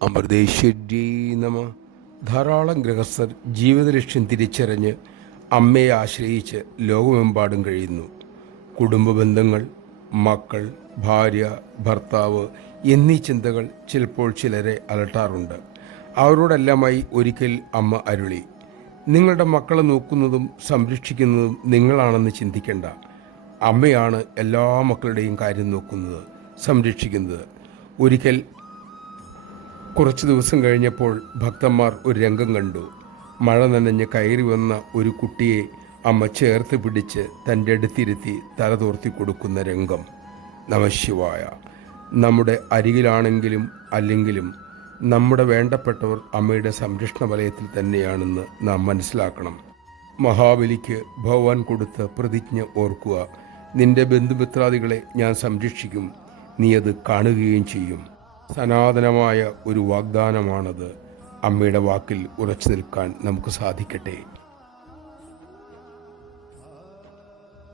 അമൃതേശ്വരി നമ. ധാരാളം ഗൃഹസ്ഥർ ജീവിത ലക്ഷ്യം തിരിച്ചറിഞ്ഞ് അമ്മയെ ആശ്രയിച്ച് ലോകമെമ്പാടും കഴിയുന്നു. കുടുംബ ബന്ധങ്ങൾ, മക്കൾ, ഭാര്യ, ഭർത്താവ് എന്നീ ചിന്തകൾ ചിലപ്പോൾ ചിലരെ അലട്ടാറുണ്ട്. അവരോടെല്ലാമായി ഒരിക്കൽ അമ്മ അരുളി, നിങ്ങളുടെ മക്കളെ നോക്കുന്നതും സംരക്ഷിക്കുന്നതും നിങ്ങളാണെന്ന് ചിന്തിക്കേണ്ട. അമ്മയാണ് എല്ലാ മക്കളുടെയും കാര്യം നോക്കുന്നത്, സംരക്ഷിക്കുന്നത്. ഒരിക്കൽ കുറച്ച് ദിവസം കഴിഞ്ഞപ്പോൾ ഭക്തന്മാർ ഒരു രംഗം കണ്ടു. മഴ നനഞ്ഞ് കയറി വന്ന ഒരു കുട്ടിയെ അമ്മ ചേർത്ത് പിടിച്ച് തൻ്റെ അടുത്തിരുത്തി തല തോർത്തി കൊടുക്കുന്ന രംഗം. നമഃശിവായ. നമ്മുടെ അരികിലാണെങ്കിലും അല്ലെങ്കിലും നമ്മുടെ വേണ്ടപ്പെട്ടവർ അമ്മയുടെ സംരക്ഷണ വലയത്തിൽ തന്നെയാണെന്ന് നാം മനസ്സിലാക്കണം. മഹാബലിക്ക് ഭഗവാൻ കൊടുത്ത പ്രതിജ്ഞ ഓർക്കുക. നിന്റെ ബന്ധുമിത്രാദികളെ ഞാൻ സംരക്ഷിക്കും, നീ അത് കാണുകയും ചെയ്യും. സനാതനമായ ഒരു വാഗ്ദാനമാണത്. അമ്മയുടെ വാക്കിൽ ഉറച്ചു നിൽക്കാൻ നമുക്ക് സാധിക്കട്ടെ.